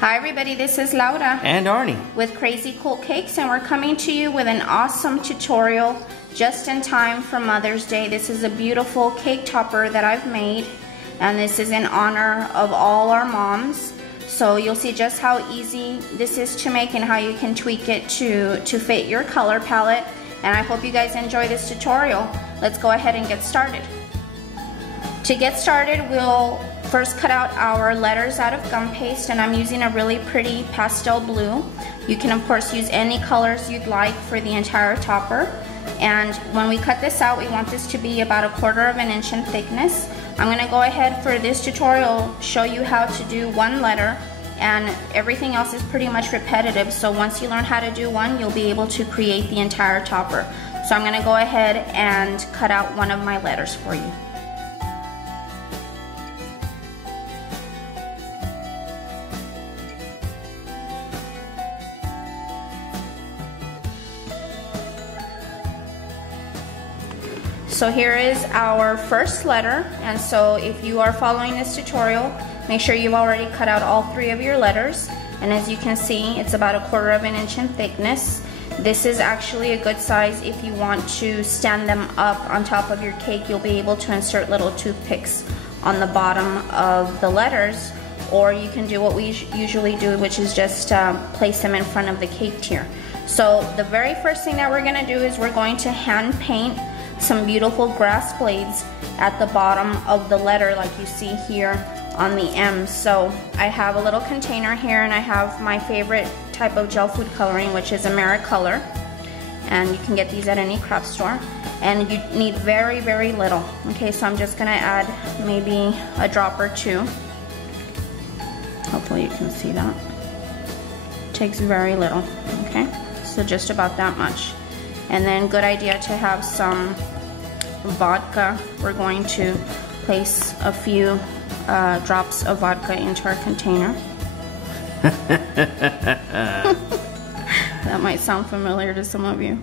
Hi everybody, this is Laura and Arnie with Krazy Kool Cakes, and we're coming to you with an awesome tutorial just in time for Mother's Day. This is a beautiful cake topper that I've made, and this is in honor of all our moms. So you'll see just how easy this is to make and how you can tweak it to fit your color palette. And I hope you guys enjoy this tutorial. Let's go ahead and get started. To get started, we'll first cut out our letters out of gum paste, and I'm using a really pretty pastel blue. You can of course use any colors you'd like for the entire topper. And when we cut this out, we want this to be about 1/4 inch in thickness. I'm going to go ahead for this tutorial, show you how to do one letter, and everything else is pretty much repetitive. So once you learn how to do one, you'll be able to create the entire topper. So I'm going to go ahead and cut out one of my letters for you. So here is our first letter, and so if you are following this tutorial, make sure you've already cut out all 3 of your letters. And as you can see, it's about 1/4 inch in thickness. This is actually a good size if you want to stand them up on top of your cake. You'll be able to insert little toothpicks on the bottom of the letters, or you can do what we usually do, which is just place them in front of the cake tier. So the very first thing that we're going to do is we're going to hand paint some beautiful grass blades at the bottom of the letter, like you see here on the M. So I have a little container here, and I have my favorite type of gel food coloring, which is Americolor, and you can get these at any craft store, and you need very, very little. Okay, so I'm just gonna add maybe a drop or 2. Hopefully you can see that. Takes very little. Okay, so just about that much. And then good idea to have some vodka. We're going to place a few drops of vodka into our container. That might sound familiar to some of you.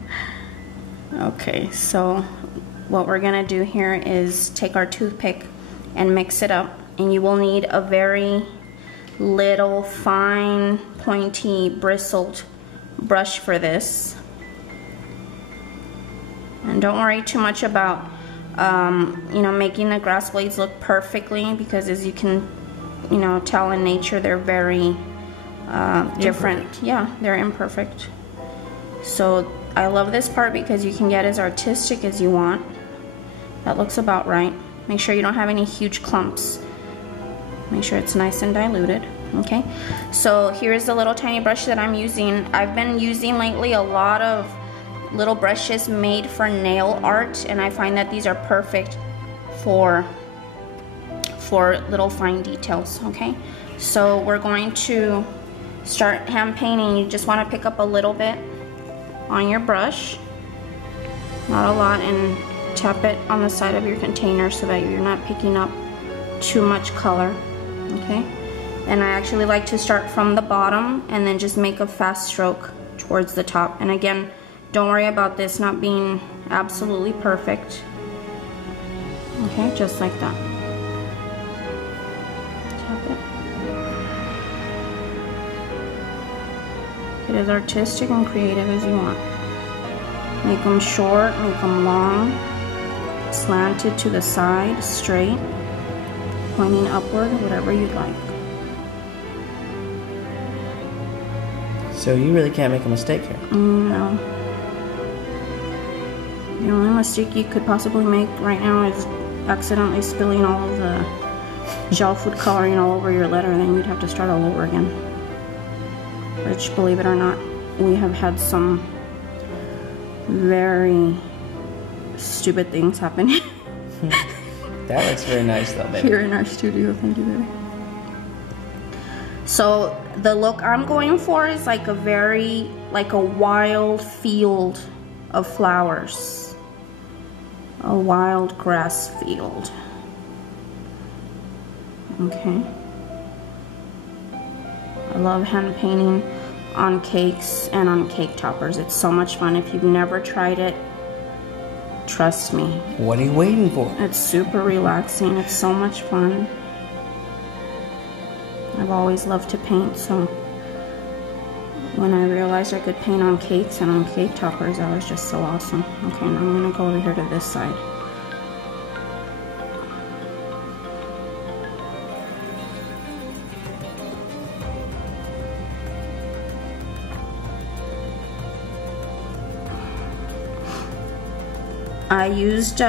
Okay, so what we're gonna do here is take our toothpick and mix it up, and you will need a very little fine pointy bristled brush for this. And don't worry too much about making the grass blades look perfectly, because as you can tell in nature, they're very different. Yeah, they're imperfect. So I love this part because you can get as artistic as you want. That looks about right. Make sure you don't have any huge clumps. Make sure it's nice and diluted. Okay, so here's the little tiny brush that I'm using. I've been using lately a lot of little brushes made for nail art, and I find that these are perfect for little fine details. Okay, so we're going to start hand painting. You just want to pick up a little bit on your brush, not a lot, and tap it on the side of your container so that you're not picking up too much color. Okay, and I actually like to start from the bottom and then just make a fast stroke towards the top. And again, don't worry about this not being absolutely perfect. Okay, just like that. Tap it. Get as artistic and creative as you want. Make them short, make them long, slanted to the side, straight, pointing upward, whatever you'd like. So you really can't make a mistake here. No. The only mistake you could possibly make right now is accidentally spilling all of the gel food coloring all over your letter, and then you'd have to start all over again. Which, believe it or not, we have had some very stupid things happen. That looks very nice though, baby. Here in our studio, thank you, baby. So the look I'm going for is like a wild field of flowers. A wild grass field. Okay. I love hand painting on cakes and on cake toppers. It's so much fun. If you've never tried it, trust me. What are you waiting for? It's super relaxing. It's so much fun. I've always loved to paint, so when I realized I could paint on cakes and on cake toppers, that was just so awesome. Okay, now I'm gonna go over here to this side. I used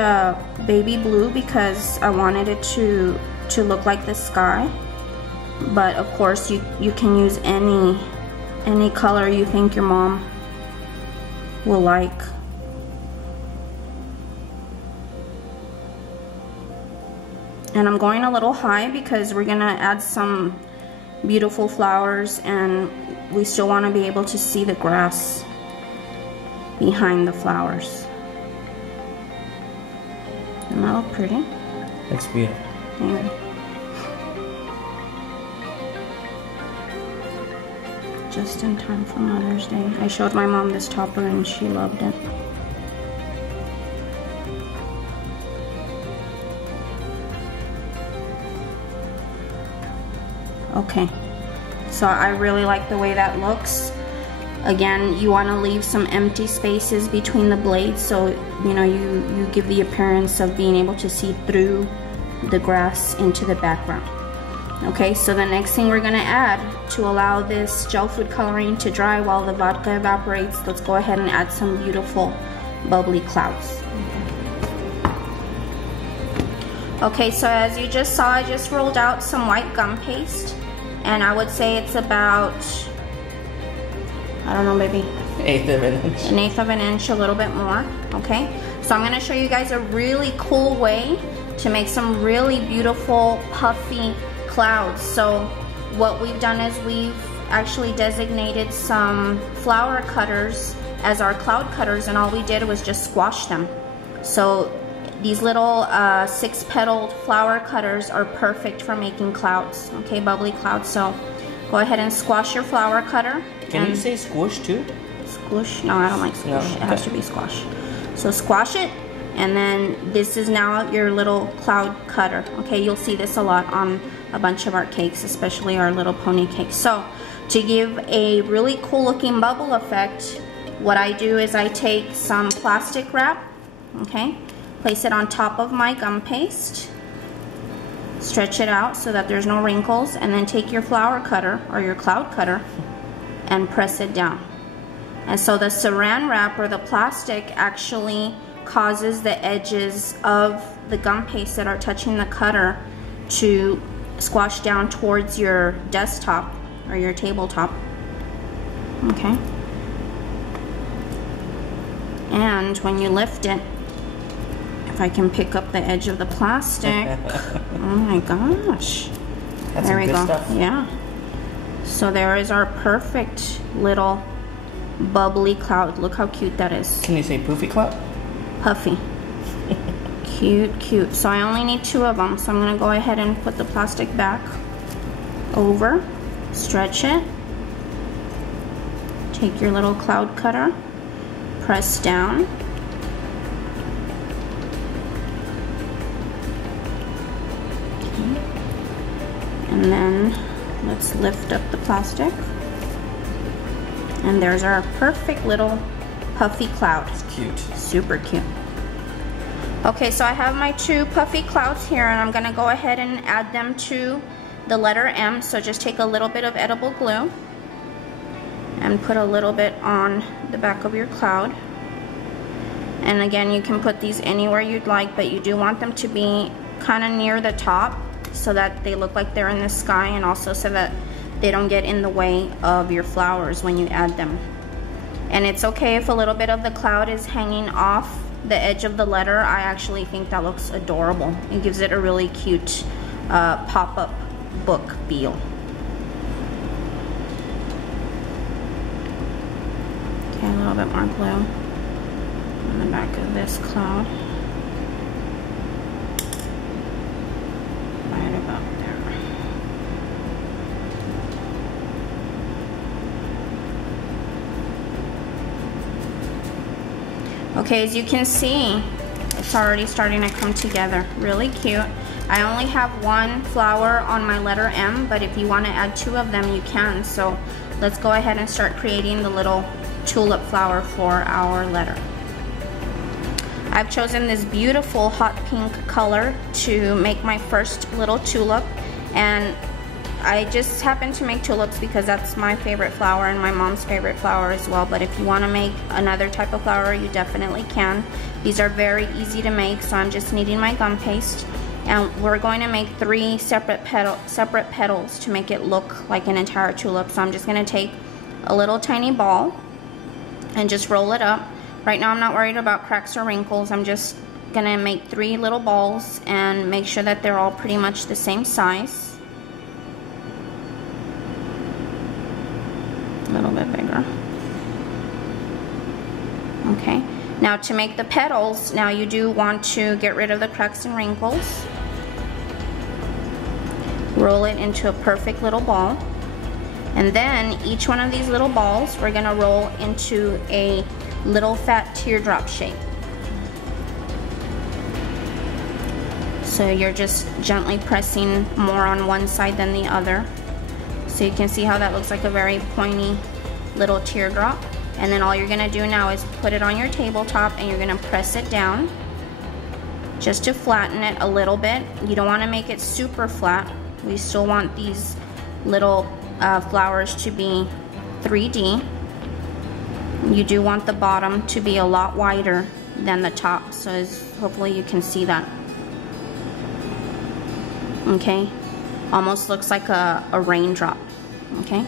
baby blue because I wanted it to look like the sky, but of course you can use any color you think your mom will like. And I'm going a little high because we're gonna add some beautiful flowers, and we still want to be able to see the grass behind the flowers. Doesn't that look pretty? Looks beautiful. Anyway. Just in time for Mother's Day. I showed my mom this topper and she loved it. Okay, so I really like the way that looks. Again, you want to leave some empty spaces between the blades, so you give the appearance of being able to see through the grass into the background. Okay, so the next thing we're going to add to allow this gel food coloring to dry while the vodka evaporates, let's go ahead and add some beautiful bubbly clouds. Okay, so as you just saw, I just rolled out some white gum paste, and I would say it's about, I don't know, maybe Eighth of an inch. An eighth of an inch, a little bit more. Okay, so I'm going to show you guys a really cool way to make some really beautiful puffy clouds. So what we've done is we've actually designated some flower cutters as our cloud cutters, and all we did was just squash them. So these little 6-petaled flower cutters are perfect for making clouds, okay, bubbly clouds. So go ahead and squash your flower cutter. Can you say squish too? Squish? No, I don't like squish. No, okay. It has to be squash. So squash it, and then this is now your little cloud cutter. Okay, you'll see this a lot on a bunch of our cakes, especially our little pony cakes. So to give a really cool looking bubble effect, what I do is I take some plastic wrap, okay, place it on top of my gum paste, stretch it out so that there's no wrinkles, and then take your flower cutter or your cloud cutter and press it down. And so the saran wrap or the plastic actually causes the edges of the gum paste that are touching the cutter to squash down towards your desktop or your tabletop. Okay. And when you lift it, if I can pick up the edge of the plastic, oh my gosh. That's there we go. Stuff. Yeah. So there is our perfect little bubbly cloud. Look how cute that is. Can you say poofy cloud? Puffy. Cute, cute. So I only need 2 of them. So I'm going to go ahead and put the plastic back over, stretch it, take your little cloud cutter, press down, okay. And then let's lift up the plastic, and there's our perfect little puffy cloud. It's cute. Super cute. Okay, so I have my 2 puffy clouds here, and I'm going to go ahead and add them to the letter M. So just take a little bit of edible glue and put a little bit on the back of your cloud. And again, you can put these anywhere you'd like, but you do want them to be kind of near the top so that they look like they're in the sky, and also so that they don't get in the way of your flowers when you add them. And it's okay if a little bit of the cloud is hanging off the edge of the letter. I actually think that looks adorable. It gives it a really cute pop-up book feel. Okay, a little bit more glue on the back of this cloud. Right about there. Okay, as you can see, it's already starting to come together. Really cute. I only have one flower on my letter M, but if you want to add 2 of them, you can. So let's go ahead and start creating the little tulip flower for our letter. I've chosen this beautiful hot pink color to make my first little tulip, and I just happen to make tulips because that's my favorite flower and my mom's favorite flower as well. But if you want to make another type of flower, you definitely can. These are very easy to make, so I'm just needing my gum paste. And we're going to make 3 separate petals to make it look like an entire tulip. So I'm just going to take a little tiny ball and just roll it up. Right now I'm not worried about cracks or wrinkles. I'm just going to make 3 little balls and make sure that they're all pretty much the same size. A little bit bigger. Okay. Now to make the petals, now you do want to get rid of the cracks and wrinkles. Roll it into a perfect little ball. And then each one of these little balls, we're gonna roll into a little fat teardrop shape. So you're just gently pressing more on one side than the other. So you can see how that looks like a very pointy little teardrop. And then all you're gonna do now is put it on your tabletop and you're gonna press it down just to flatten it a little bit. You don't wanna make it super flat. We still want these little flowers to be 3D. You do want the bottom to be a lot wider than the top, so hopefully you can see that. Okay, almost looks like a raindrop. Okay,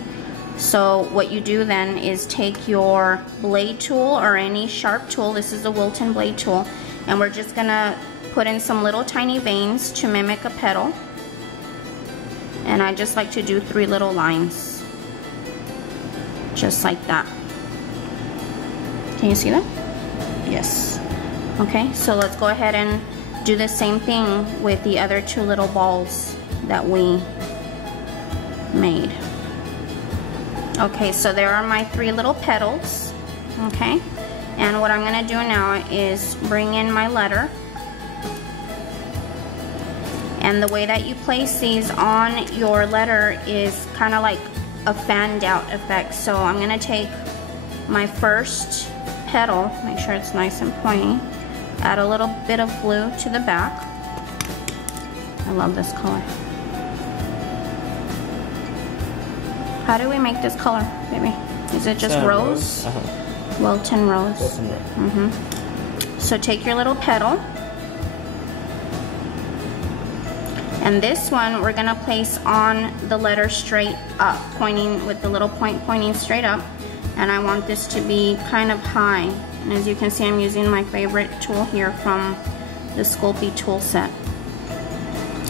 so what you do then is take your blade tool or any sharp tool. This is the Wilton blade tool, and we're just gonna put in some little tiny veins to mimic a petal. And I just like to do 3 little lines, just like that. Can you see that? Yes. Okay, so let's go ahead and do the same thing with the other 2 little balls that we made. Okay, so there are my 3 little petals. Okay, and what I'm gonna do now is bring in my letter. And the way that you place these on your letter is kind of like a fanned out effect. So I'm gonna take my first petal, make sure it's nice and pointy, add a little bit of glue to the back. I love this color. How do we make this color, baby? Is it just rose? Wilton rose. Wilton rose. So take your little petal. And this one we're gonna place on the letter straight up, pointing with the little point pointing straight up. And I want this to be kind of high. And as you can see, I'm using my favorite tool here from the Sculpey tool set.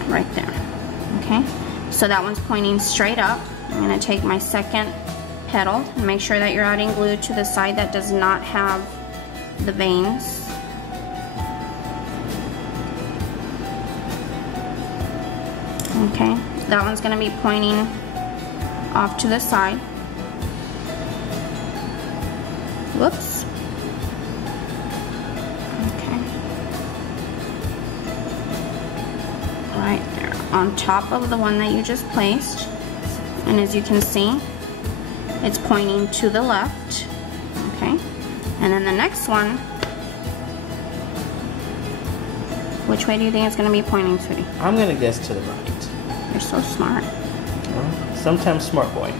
Right there, okay? So that one's pointing straight up. I'm gonna take my second petal and make sure that you're adding glue to the side that does not have the veins. Okay, that one's gonna be pointing off to the side. Whoops. Okay. Right there, on top of the one that you just placed. And as you can see, it's pointing to the left. Okay, and then the next one, which way do you think it's gonna be pointing, sweetie? I'm gonna guess to the right. You're so smart. Well, sometimes smart boy.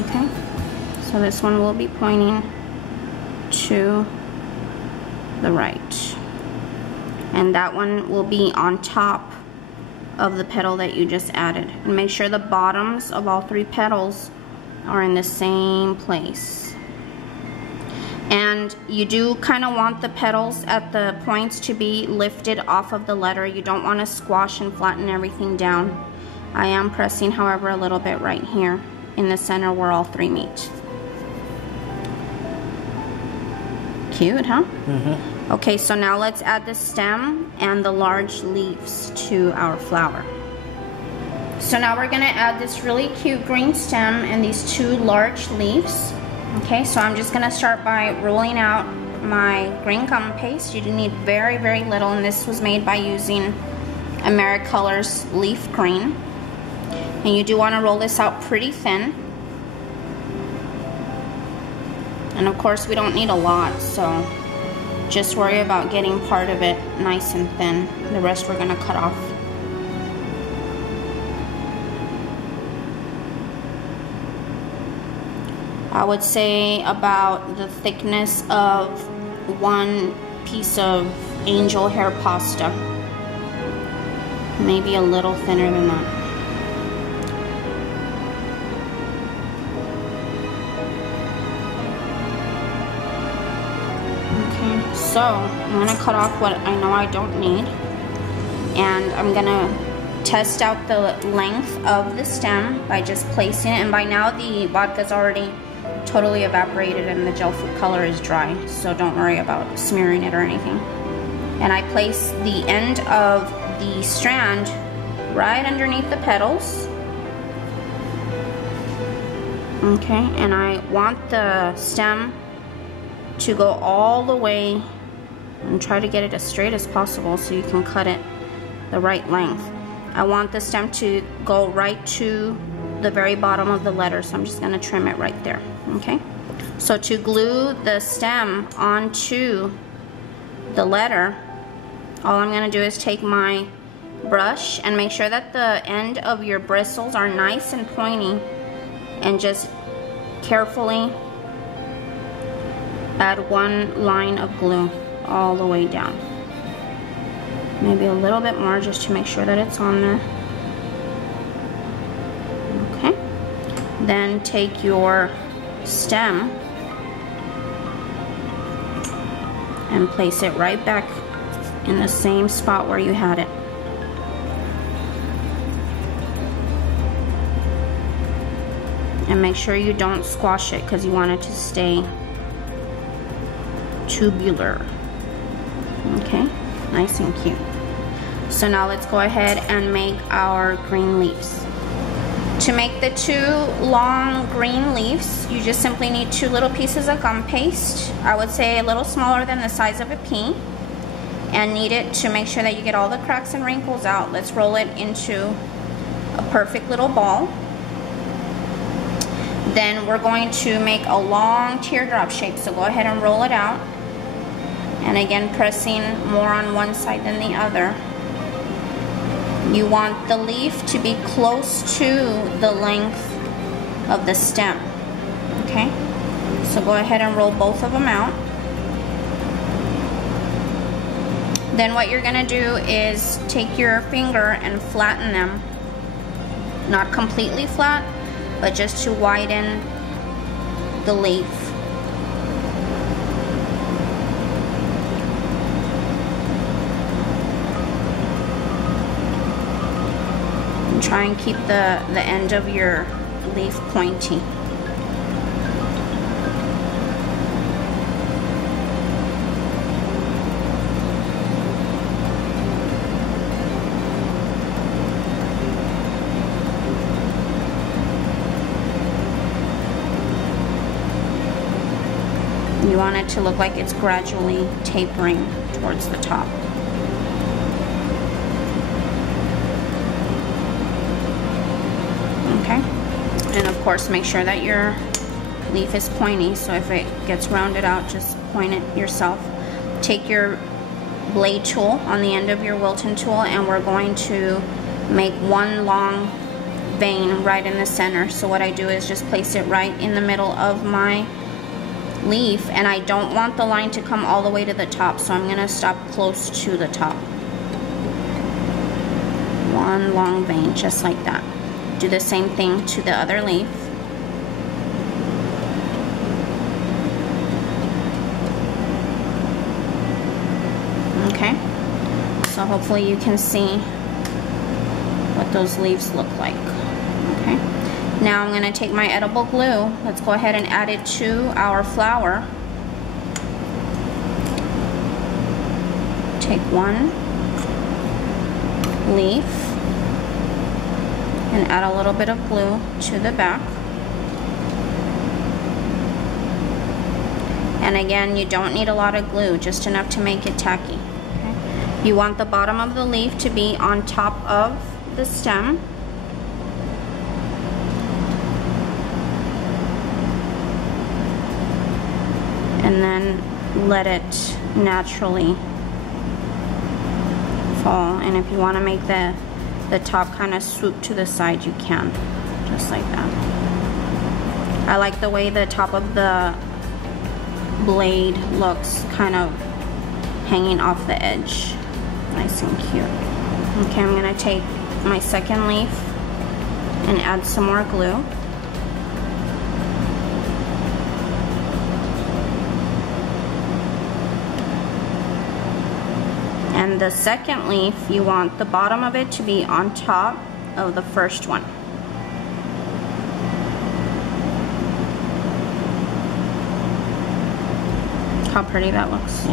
Okay, so this one will be pointing to the right. And that one will be on top of the petal that you just added. And make sure the bottoms of all 3 petals are in the same place. And you do kind of want the petals at the points to be lifted off of the letter. You don't want to squash and flatten everything down. I am pressing, however, a little bit right here in the center where all 3 meet. Cute, huh? Okay, so now let's add the stem and the large leaves to our flower. So now we're gonna add this really cute green stem and these 2 large leaves. Okay, so I'm just gonna start by rolling out my green gum paste. You do need very, very little, and this was made by using AmeriColors leaf green. And you do want to roll this out pretty thin. And of course we don't need a lot, so just worry about getting part of it nice and thin. The rest we're going to cut off. I would say about the thickness of one piece of angel hair pasta. Maybe a little thinner than that. Okay, so I'm gonna cut off what I know I don't need. And I'm gonna test out the length of the stem by just placing it. And by now the vodka's already totally evaporated and the gel food color is dry, so don't worry about smearing it or anything. And I place the end of the strand right underneath the petals. Okay, and I want the stem to go all the way, and try to get it as straight as possible so you can cut it the right length. I want the stem to go right to the very bottom of the letter, so I'm just going to trim it right there. Okay, so to glue the stem onto the letter, all I'm going to do is take my brush and make sure that the end of your bristles are nice and pointy, and just carefully add one line of glue all the way down. Maybe a little bit more just to make sure that it's on there. Okay, then take your stem and place it right back in the same spot where you had it. And make sure you don't squash it because you want it to stay tubular. Okay, nice and cute. So now let's go ahead and make our green leaves. To make the 2 long green leaves, you just simply need 2 little pieces of gum paste. I would say a little smaller than the size of a pea. And knead it to make sure that you get all the cracks and wrinkles out. Let's roll it into a perfect little ball. Then we're going to make a long teardrop shape, so go ahead and roll it out. And again, pressing more on one side than the other. You want the leaf to be close to the length of the stem. Okay, so go ahead and roll both of them out. Then what you're gonna do is take your finger and flatten them. Not completely flat, but just to widen the leaf. And try and keep the end of your leaf pointy. You want it to look like it's gradually tapering towards the top. Okay, and of course make sure that your leaf is pointy, so if it gets rounded out, just point it yourself. Take your blade tool on the end of your Wilton tool, and we're going to make one long vein right in the center. So what I do is just place it right in the middle of my leaf, and I don't want the line to come all the way to the top, so I'm going to stop close to the top. One long vein, just like that. Do the same thing to the other leaf. Okay, so hopefully you can see what those leaves look like. Okay. Now I'm going to take my edible glue. Let's go ahead and add it to our flower. Take one leaf and add a little bit of glue to the back. And again, you don't need a lot of glue, just enough to make it tacky. Okay. You want the bottom of the leaf to be on top of the stem. And then let it naturally fall. And if you want to make the top kind of swoop to the side, you can, just like that. I like the way the top of the blade looks, kind of hanging off the edge. Nice and cute. Okay, I'm going to take my second leaf and add some more glue. And the second leaf, you want the bottom of it to be on top of the first one. How pretty that looks.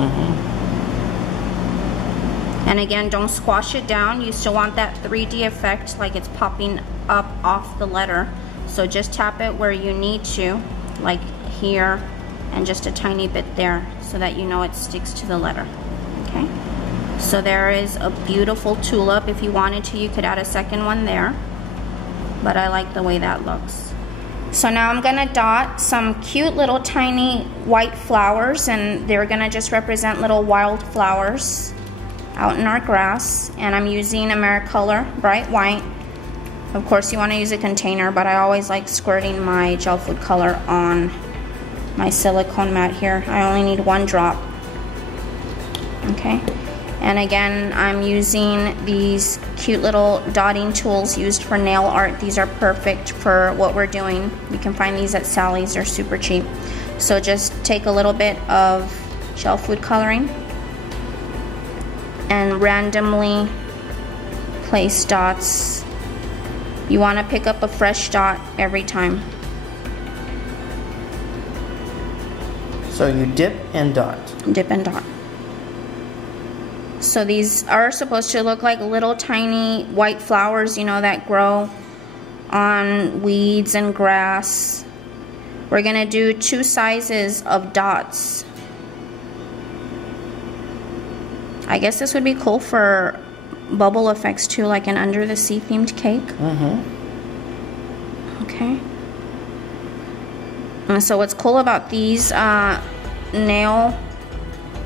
And again, don't squash it down. You still want that 3D effect, like it's popping up off the letter. So just tap it where you need to, like here, and just a tiny bit there, so that you know it sticks to the letter. Okay? So there is a beautiful tulip. If you wanted to, you could add a second one there. But I like the way that looks. So now I'm gonna dot some cute little tiny white flowers, and they're gonna just represent little wild flowers out in our grass. And I'm using Americolor Bright White. Of course you wanna use a container, but I always like squirting my gel food color on my silicone mat here. I only need 1 drop. Okay. And again, I'm using these cute little dotting tools used for nail art. These are perfect for what we're doing. You can find these at Sally's, they're super cheap. So just take a little bit of gel food coloring and randomly place dots. You want to pick up a fresh dot every time. So you dip and dot. Dip and dot. So these are supposed to look like little tiny white flowers, you know, that grow on weeds and grass. We're gonna do 2 sizes of dots. I guess this would be cool for bubble effects too, like an under the sea themed cake. Okay. And so what's cool about these nail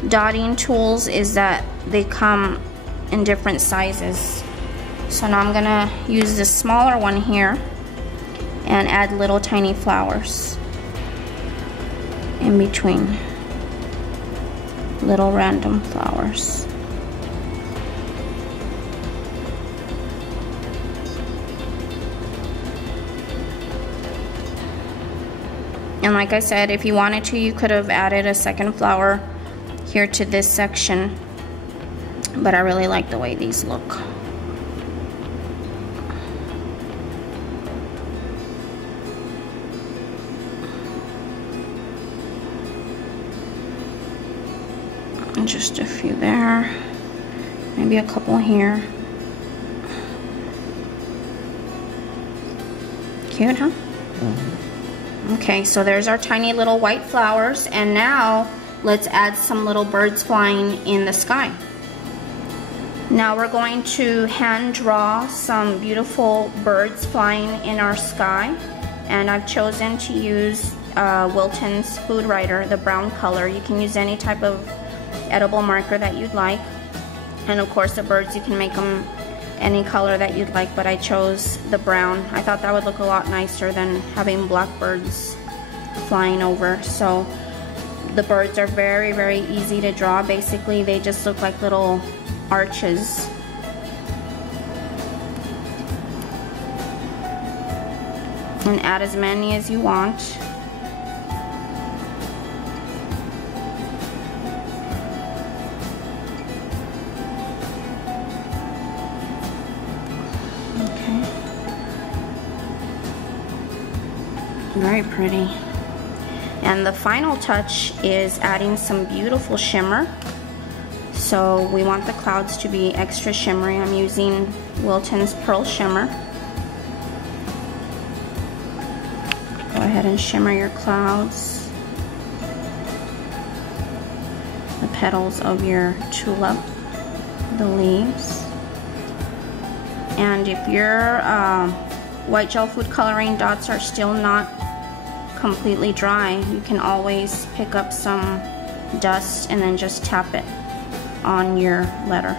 dotting tools is that they come in different sizes. So now I'm gonna use this smaller one here and add little tiny flowers in between. Little random flowers. And like I said, if you wanted to, you could have added a second flower here to this section, but I really like the way these look. And just a few there, maybe a couple here. Cute, huh? Okay, so there's our tiny little white flowers, and now let's add some little birds flying in the sky. Now we're going to hand draw some beautiful birds flying in our sky, and I've chosen to use Wilton's Food Writer, the brown color. You can use any type of edible marker that you'd like, and of course the birds, you can make them any color that you'd like, but I chose the brown. I thought that would look a lot nicer than having black birds flying over. So the birds are very, very easy to draw. Basically, they just look like little arches. And add as many as you want. Okay. Very pretty. And the final touch is adding some beautiful shimmer. So we want the clouds to be extra shimmery. I'm using Wilton's Pearl Shimmer. Go ahead and shimmer your clouds. The petals of your tulip. the leaves. And if your white gel food coloring dots are still not completely dry, you can always pick up some dust and then just tap it on your letter.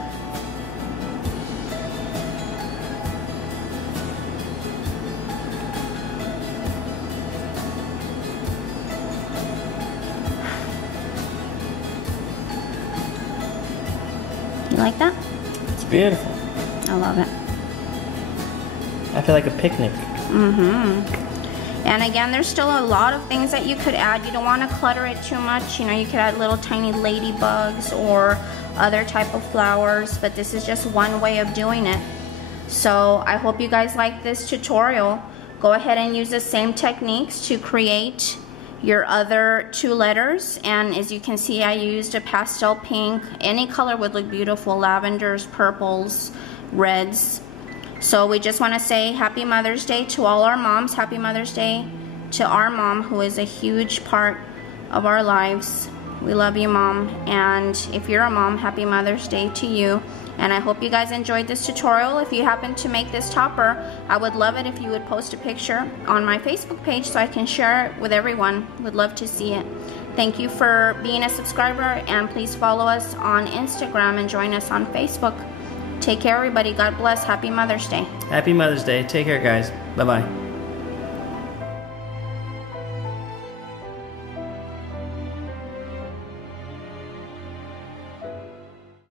You like that? It's beautiful. I love it. I feel like a picnic. And again, there's still a lot of things that you could add. You don't want to clutter it too much. You know, you could add little tiny ladybugs or other type of flowers, but this is just one way of doing it. So I hope you guys like this tutorial. Go ahead and use the same techniques to create your other 2 letters. And as you can see, I used a pastel pink. Any color would look beautiful. Lavenders, purples, reds. So we just want to say Happy Mother's Day to all our moms. Happy Mother's Day to our mom, who is a huge part of our lives. We love you, Mom. And if you're a mom, Happy Mother's Day to you. And I hope you guys enjoyed this tutorial. If you happen to make this topper, I would love it if you would post a picture on my Facebook page so I can share it with everyone. Would love to see it. Thank you for being a subscriber, and please follow us on Instagram and join us on Facebook. Take care, everybody. God bless. Happy Mother's Day. Happy Mother's Day. Take care, guys. Bye-bye.